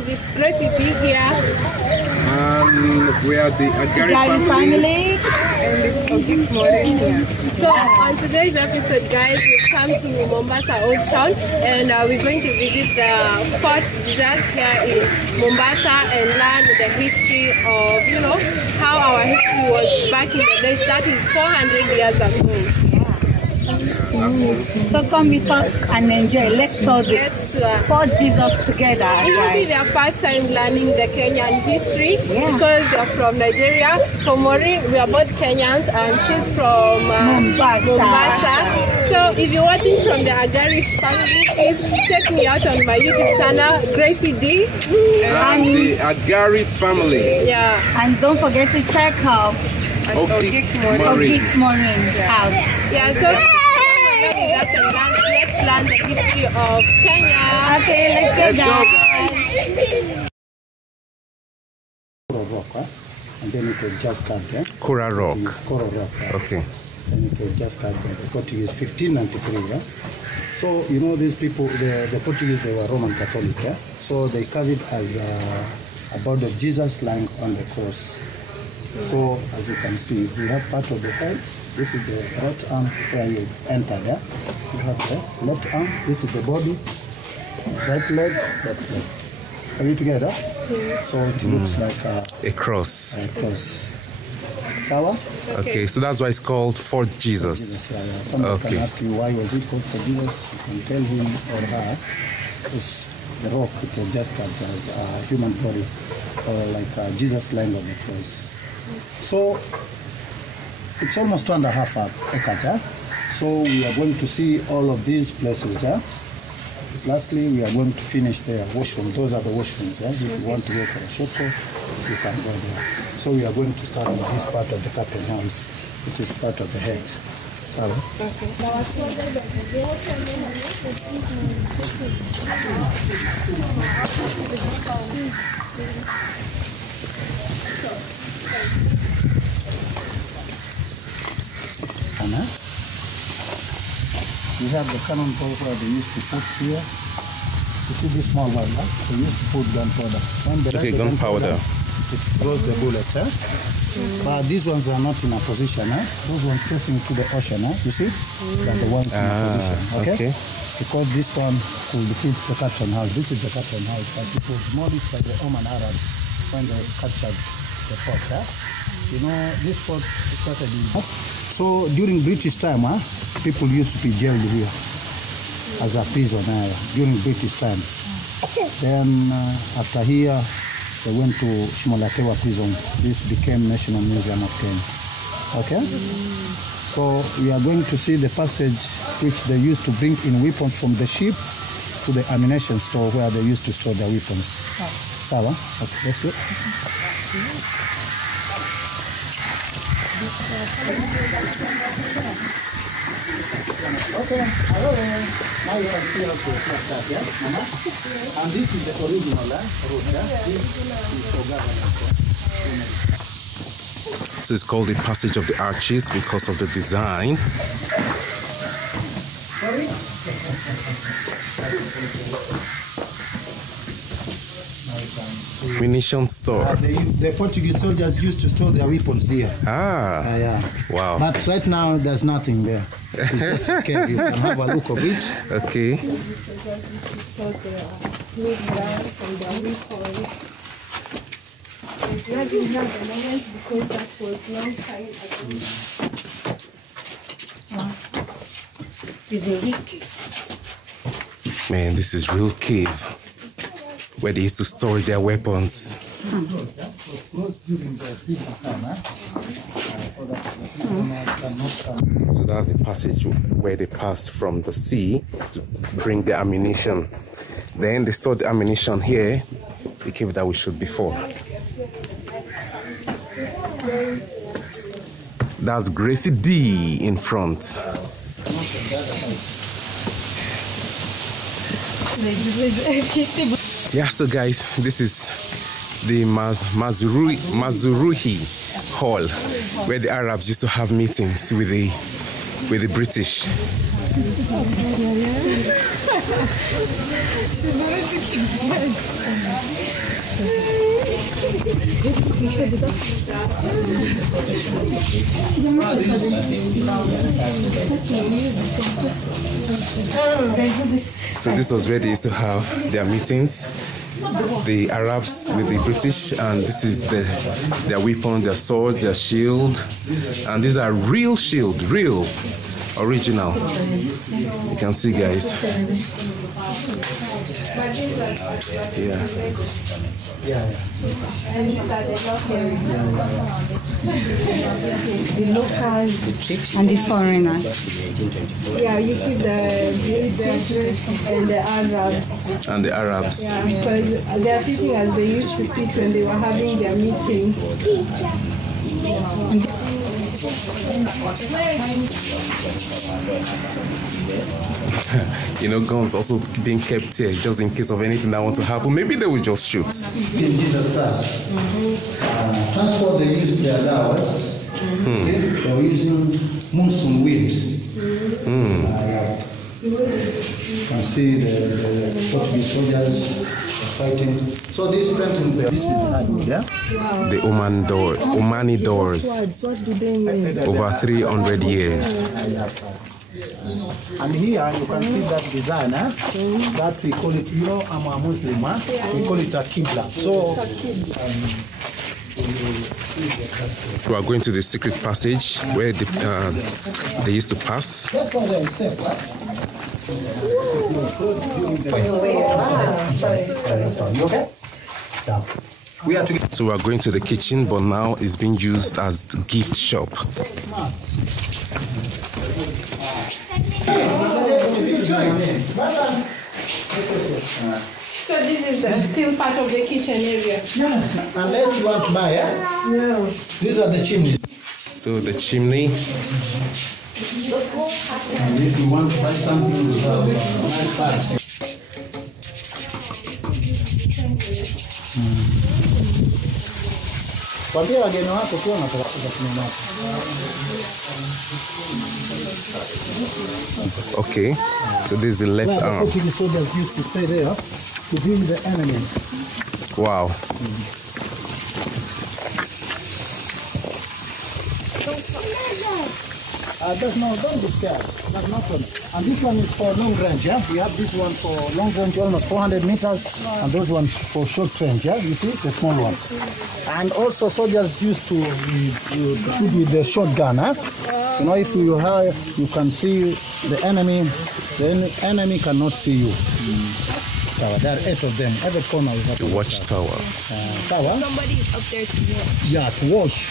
guys, it's Gracie B here. We are the Agari family. And it's Ogik Morin here. So on today's episode, guys, we've come to Mombasa Old Town, and we're going to visit the Fort Jesus here in Mombasa and learn the history of, you know, how our history was back in the days. That is 400 years ago. So come with us and enjoy. Let's tour Fort Jesus together. It will be their first time learning the Kenyan history because they're from Nigeria. For Maureen, we are both Kenyans and she's from Mombasa. So if you're watching from the Agari family, please check me out on my YouTube channel, Gracie D. And the Agari family. Yeah. And don't forget to check out Ogik Morin out. Yeah, so let's learn the history of Kenya. Okay, let's go, guys. Coral rock, and then it was just carved. Coral rock. It's coral rock. Okay. And it was just carved by the Portuguese, 1593. So you know these people, the Portuguese, they were Roman Catholic. So they carved it as a body of Jesus lying on the cross. So as you can see, we have part of the head. This is the right arm where you enter there. You have the left arm. This is the body. Right leg, left leg. Are you together? So it looks like a cross. A cross. Sawa? Okay, so that's why it's called Fort Jesus. Someone can ask you why was it called for Jesus. You can tell him or her it's the rock it was just carved as a human body or like Jesus lying on the cross. So it's almost 2.5 acres. So we are going to see all of these places. Lastly, we are going to finish the washroom. Those are the washrooms. If you want to go for a shower, you can go there. So we are going to start with this part of the curtain house, which is part of the head. Sorry. We have the cannon powder they used to put here. You see this small one, they used to put gunpowder. Okay, gunpowder. It throws the bullets. But these ones are not in a position. Those ones facing to the ocean. You see? They're the ones in a position. Okay? Because this one could defeat the curtain house. This is the curtain house. But it was modeled by the Omani Arabs when they captured the fort. You know, this fort started in... So during British time, people used to be jailed here as a prisoner during British time. Then after here, they went to Shimolatewa prison. This became National Museum of Kenya. Okay? So we are going to see the passage which they used to bring in weapons from the ship to the ammunition store where they used to store their weapons. Sawa? Okay, let's go. Okay, now you can see how to start that, Mama. And this is the original room, This is for government. So it's called the Passage of the Arches because of the design. Sorry? Munition store. The Portuguese soldiers used to store their weapons here. Yeah. Wow. But right now there's nothing there. It's just okay. You can have a look of it. Okay. Man, this is real cave where they used to store their weapons. So that's the passage where they passed from the sea to bring the ammunition. Then they stored the ammunition here, the cave that we showed before. That's Gracie D in front. Yeah, so guys, this is the Mazuruhi Hall, where the Arabs used to have meetings with the British. So this was where they used to have their meetings, the Arabs with the British, and this is their weapon, their sword, their shield, and these are real shield, real, original. You can see, guys. Yeah. The locals and the foreigners. Yeah, you see the British and the Arabs. And the Arabs. Yeah, because they are sitting as they used to sit when they were having their meetings. You know, guns also being kept here just in case of anything that want to happen. Maybe they will just shoot. In Jesus Christ. Transport they use their hours. They were using monsoon wind. You can see the Portuguese soldiers fighting. So this is hardwood, yeah? Wow. The Omani doors. Swords, what do they mean? Over 300 years. And here you can see that design, that we call it, you know, I'm a Muslim, we call it a Qibla. So, we are going to the secret passage where they used to pass. So we are going to the kitchen, but now it's being used as the gift shop. So this is the still part of the kitchen area. Yeah, unless you want to buy, No. These are the chimneys. So the chimney. And if you want to buy something, you have nice parts. Kwambia wageni wako kwa unataka kununua. Okay, so this is the left arm. The Portuguese soldiers used to stay there to bring the enemy. Wow. Don't be scared. That's not one. And this one is for long range, yeah? We have this one for long range, almost 400 meters, and those ones for short range, yeah? You see, the small one. And also soldiers used to shoot with the shotgun, huh? You know, if you have, you can see the enemy enemy cannot see you. There are 8 of them. Every corner we have The watchtower. Tower. Somebody is up there to watch. Yeah, to watch.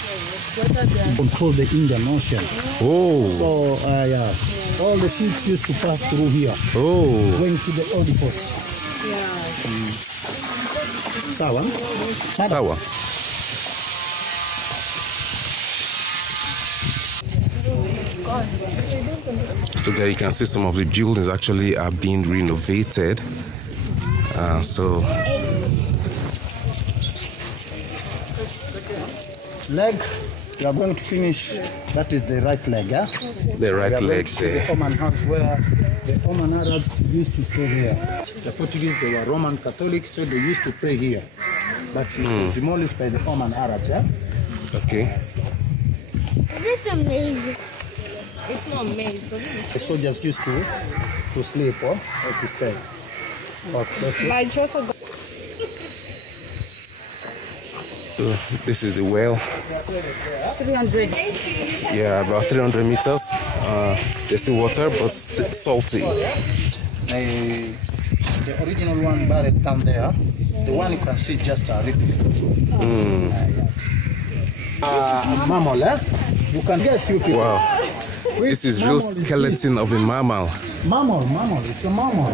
Control the Indian Ocean. Oh. So, yeah, all the ships used to pass through here. Oh. Going to the old port. Yeah. Sawa. Sawa. So there you can see some of the buildings actually are being renovated. So Leg, we are going to finish. That is the right leg, yeah? the right leg there. The Oman house where the Omani Arabs used to stay here. The Portuguese, they were Roman Catholics, so they used to pray here. But it was demolished by the Oman Arabs, yeah? Okay. This is amazing. It's not made, but The soldiers used to sleep or to stay. I just got This is the well. 300. Yeah, about 300 meters. There's still water, but salty. The original one buried down there. The one you can see just a replica. Mammal, eh? You can guess, you people. Wow. This is real skeleton of a mammal. Mammal, it's a mammal.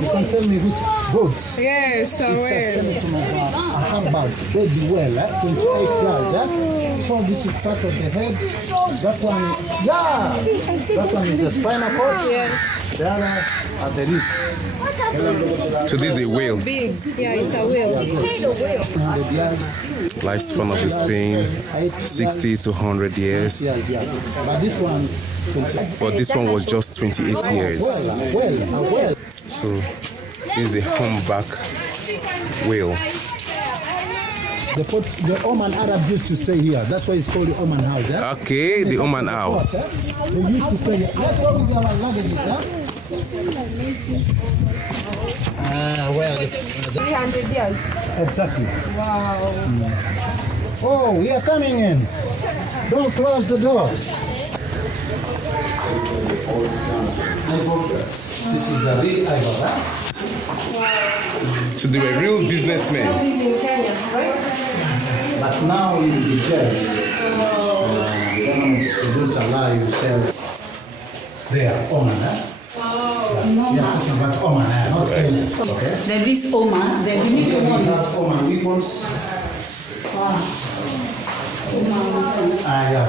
You can tell me which goats. yes, It's a skeleton of a humpback, baby whale, 28 yards. So this is part of the head. That one, that one is the spinal cord. Yes. The other are the ribs. So this is a whale. Big. Yeah, it's a whale. 100 yards. Lifespan of the Spain, 60 to 100 years. Yeah. But this one, But this one was just 28 years. well. So this is a humpback whale. The Oman Arabs used to stay here. That's why it's called the Oman House. Eh? Okay, the Oman House. They used to stay here. Let's go with our luggage. Well, 300 years. Exactly. Wow. Oh, we are coming in. Don't close the doors. This is a real ivory, right? So they were real businessmen. In Kenya, right? But now in the jail, they don't allow you to sell. They are Oman, eh? No, We are talking about Oman, not Kenya. Okay? there is Oman, there is We one. have Oman weapons. Yeah.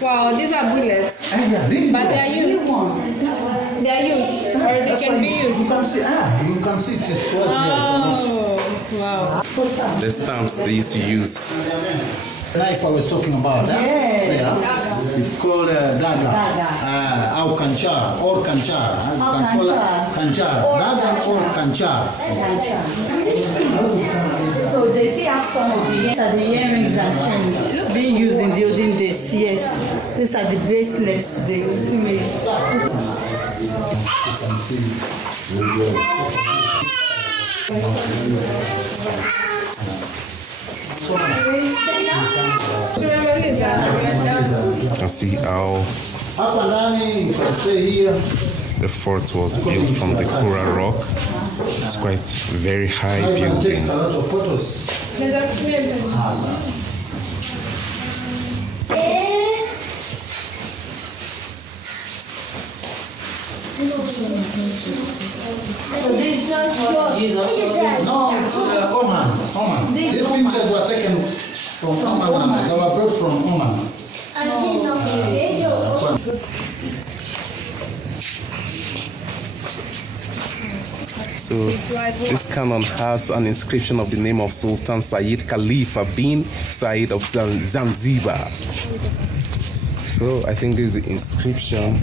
Wow, these are bullets. Yeah, really. But they are used. They are used. Or they can be used. You can see it is Oh, wow. The stamps they used to use. Knife I was talking about, yeah. It's called daga, or kanchar, or kanchar. You can call it kanchar, daga or kanchar. So they still have some of the earrings and chains being used in the olden days. Yes, these are the bracelets, the females. You can see how the fort was built from the coral rock. It's quite very high building. A lot of photos. No, it's Oman. These pictures were taken from Oman. They were brought from Oman. So this canon has an inscription of the name of Sultan Sayyid Khalifa bin Said of Zanzibar. So I think this is the inscription.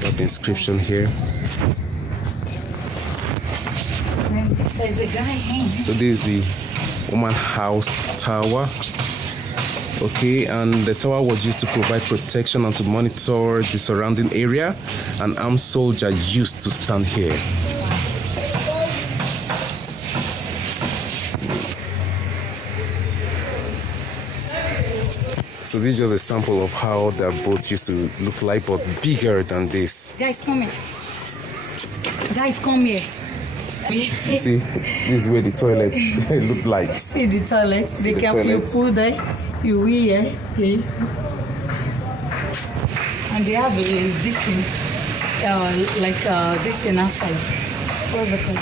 Got the inscription here. There's a guy here. So this is the Oman House Tower. Okay, and the tower was used to provide protection and to monitor the surrounding area. An armed soldier used to stand here. So this is just a sample of how the boats used to look like, but bigger than this. Guys, come here. Guys, come here. See, this is where the toilets look like. See the toilets. Be careful, you pull there, you wear, yes. And they have a different, this thing outside. What's the called?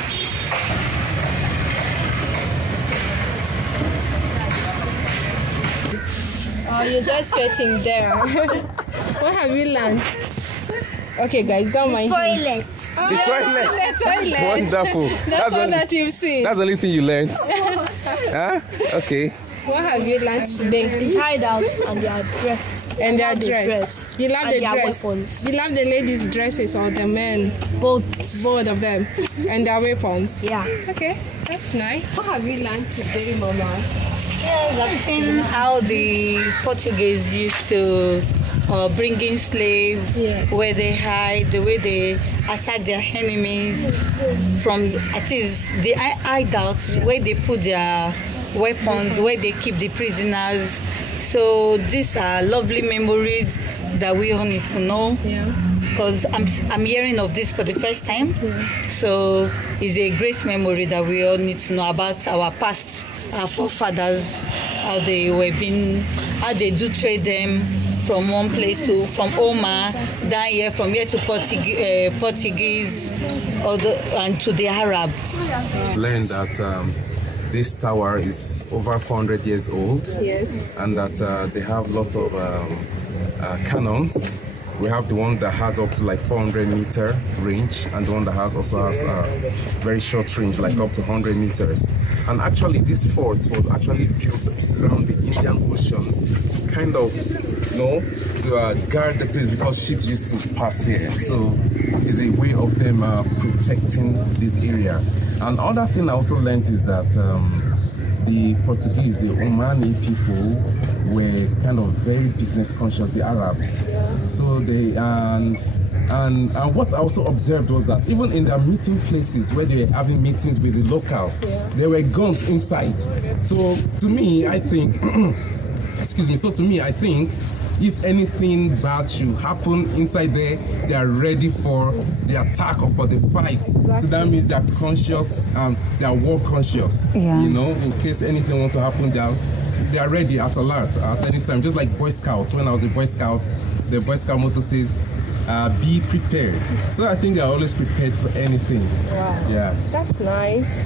Oh, you're just sitting there. What have you learned? Okay, guys, don't mind. Toilet. The toilet. Wonderful. That's all that you've seen. That's the only thing you learned. Huh? Okay. What have you learned today? They hide out and they are dressed. And their dress. You love the dress. Weapons. You love the ladies' dresses or the men? Both. Both of them. And their weapons. Yeah. Okay, that's nice. What have you learned today, Mama? Yes, I've seen how the Portuguese used to bring in slaves, where they hide, the way they attack their enemies, from at least the hideouts, where they put their weapons, where they keep the prisoners. So these are lovely memories that we all need to know. Because I'm hearing of this for the first time. So it's a great memory that we all need to know about our past, our forefathers, how they do trade them from one place to, from Oman, down here, from here to Portuguese, and to the Arab. Learned that this tower is over 400 years old. Yes. And that they have lots of cannons. We have the one that has up to like 400-meter range, and the one that also has a very short range, like up to 100 meters. And actually, this fort was actually built around the Indian Ocean to kind of, to guard the place, because ships used to pass here. So it's a way of them protecting this area. And other thing I also learned is that the Portuguese, the Omani people were kind of very business conscious, the Arabs. So they and what I also observed was that even in their meeting places where they were having meetings with the locals, there were guns inside. So to me, I think, excuse me, so to me, I think if anything bad should happen inside there, they are ready for the attack or for the fight. Exactly. So that means they're conscious, they are war conscious. Yeah. You know, in case anything wants to happen, they are ready at alert at any time. Just like Boy Scout. When I was a Boy Scout, the Boy Scout motto says, be prepared. So I think they're always prepared for anything. Wow. Yeah. That's nice.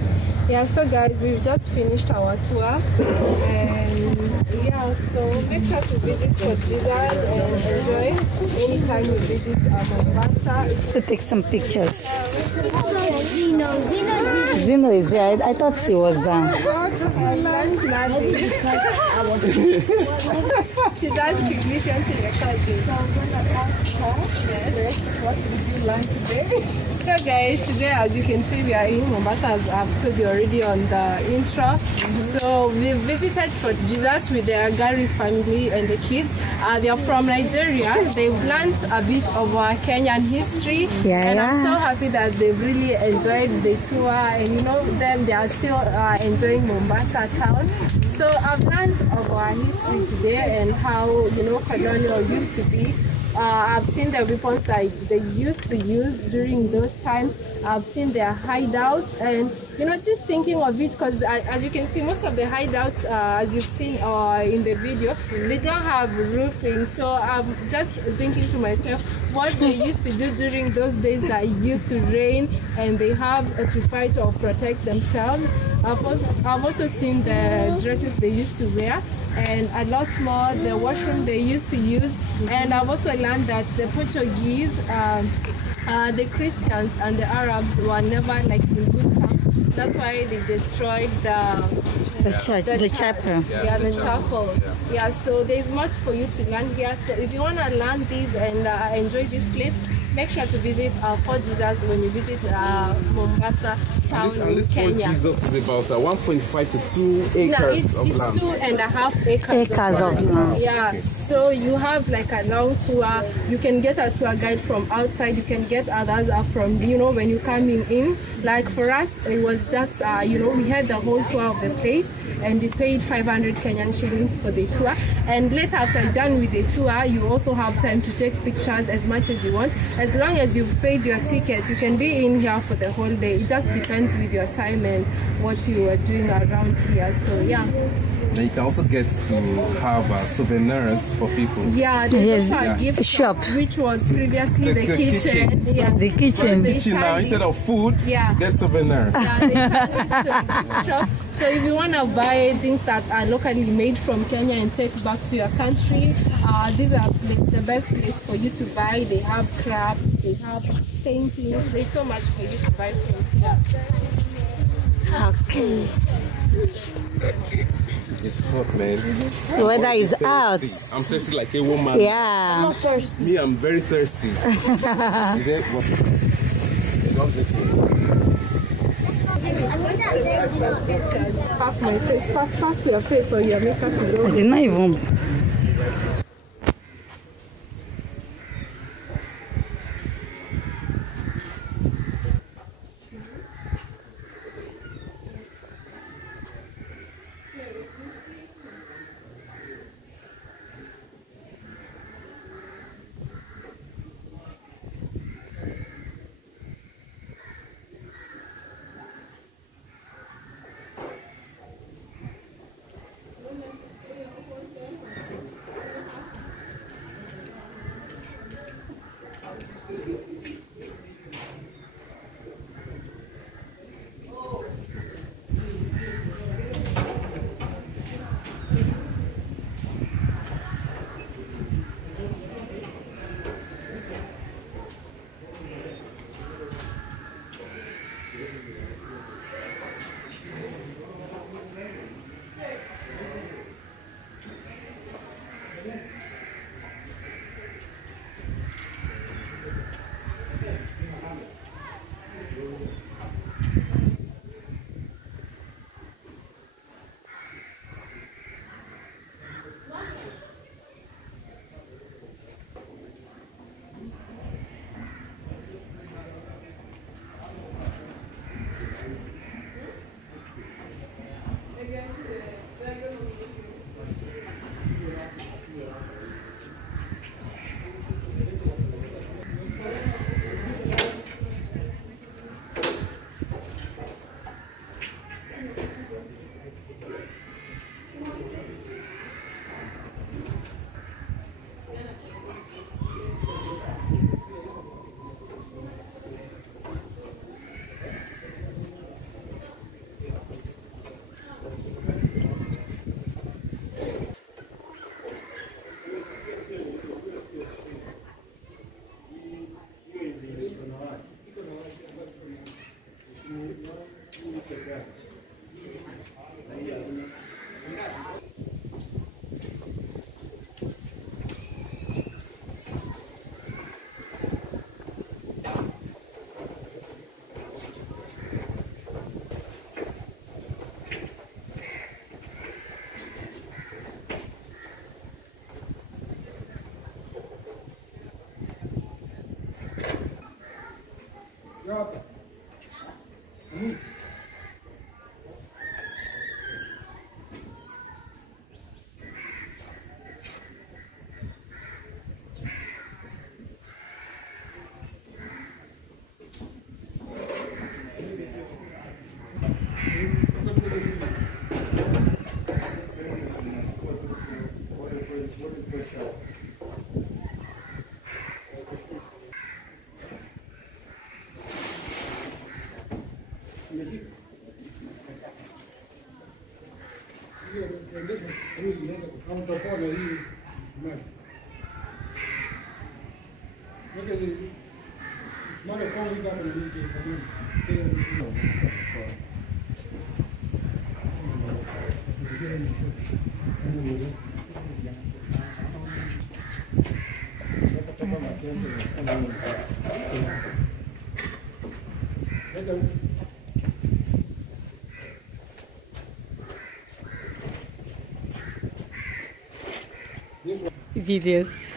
Yeah, so guys, we've just finished our tour. And yeah, so make sure to visit Fort Jesus and enjoy anytime you visit Mombasa. To take some pictures. Zeno is here. I thought she was down. She's asking me to record this. So I'm gonna ask her. Yes. What did you learn today? So guys, today as you can see we are in Mombasa, as I've told you already on the intro. So we visited Fort Jesus with the Agari family and the kids. They are from Nigeria. They've learned a bit of our Kenyan history, and I'm so happy that they've really enjoyed the tour. And you know them, they are still enjoying Mombasa town. So I've learned of our history today and how, you know, colonial used to be. I've seen the weapons that they used to use during those times. I've seen their hideouts, and you know, just thinking of it, because as you can see, most of the hideouts, as you've seen in the video, they don't have roofing. So I'm just thinking to myself what they used to do during those days that it used to rain and they have to fight or protect themselves. I've also seen the dresses they used to wear, and a lot more, the washroom they used to use. And I've also learned that the Portuguese, the Christians and the Arabs were never like in good terms. That's why they destroyed the chapel. Yeah, the chapel. Yeah, so there's much for you to learn here. So if you want to learn this and enjoy this place, make sure to visit Fort Jesus when you visit Mombasa town in Kenya. Fort Jesus is about 1.5 to 2 acres of land. It's 2.5 acres of land. Yeah, so you have like a long tour. You can get a tour guide from outside. You can get others from, you know, when you're coming in. Like for us, it was just, you know, we had the whole tour of the place, and we paid 500 Kenyan shillings for the tour. And later, after you're done with the tour, you also have time to take pictures as much as you want. As long as you've paid your ticket, you can be in here for the whole day. It just depends with your time and what you are doing around here. So yeah. And you can also get to have souvenirs for people. Yeah, there's also a gift shop, which was previously the kitchen. Yeah. The kitchen. The kitchen now, instead of food, get souvenirs. Yeah, they turn it to a gift shop. So if you want to buy things that are locally made from Kenya and take back to your country, these are the best place for you to buy. They have crafts, they have paintings. There's so much for you to buy from here. Okay. It's hot, man. The weather is out. I'm thirsty like a woman. Yeah. I'm not thirsty. Me, I'm very thirsty. Is that what? Half my face, half your face, or your makeup is over. I did not even. Videos.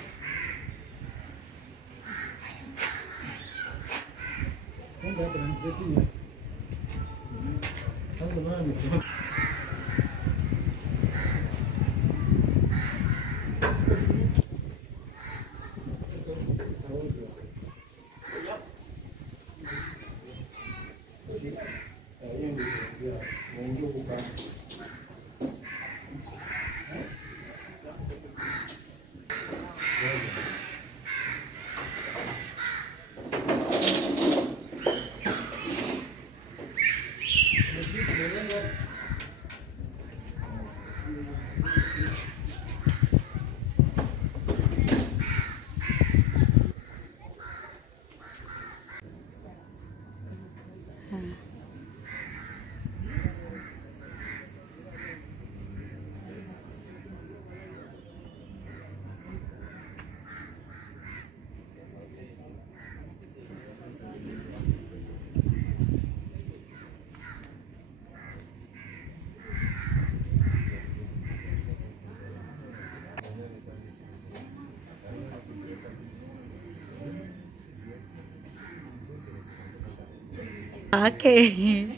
Okay.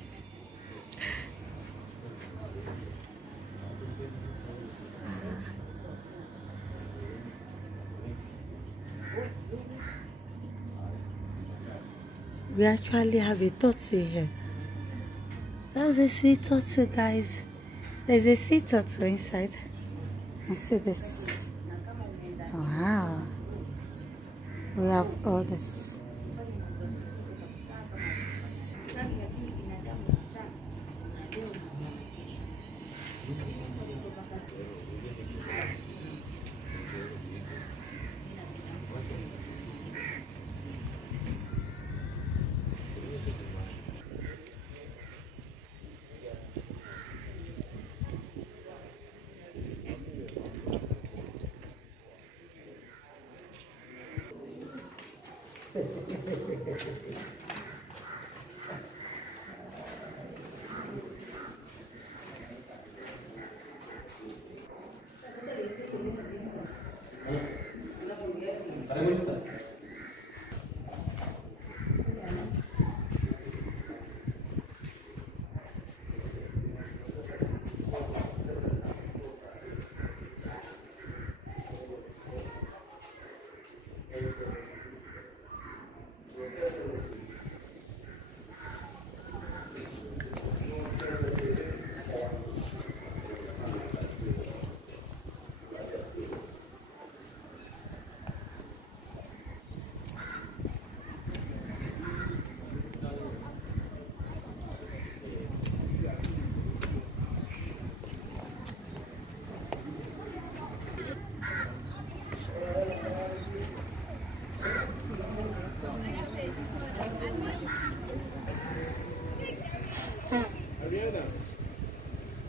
We actually have a turtle here. That's a sea turtle, guys. There's a sea turtle inside. And see this. Wow. We have all this.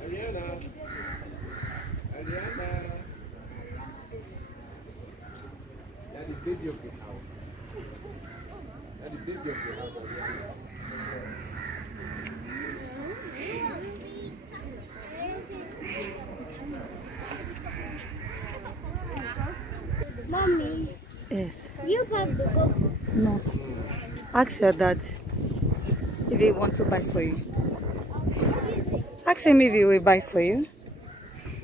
That's the baby of the house. That's the baby of the house. Mommy, Yes. you have the goat. No. Ask your dad if he wants to buy for you. Ask him if he will buy for you.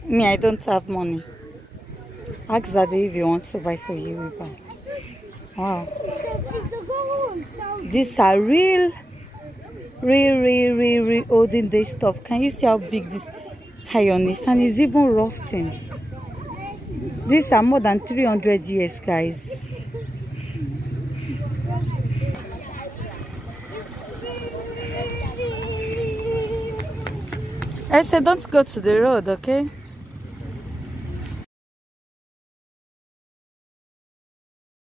Me, I don't have money. Ask daddy if he wants to buy for you, he will buy. Wow. These are real olden day stuff. Can you see how big this iron is? And it's even rusting. These are more than 300 years, guys. I said don't go to the road, okay?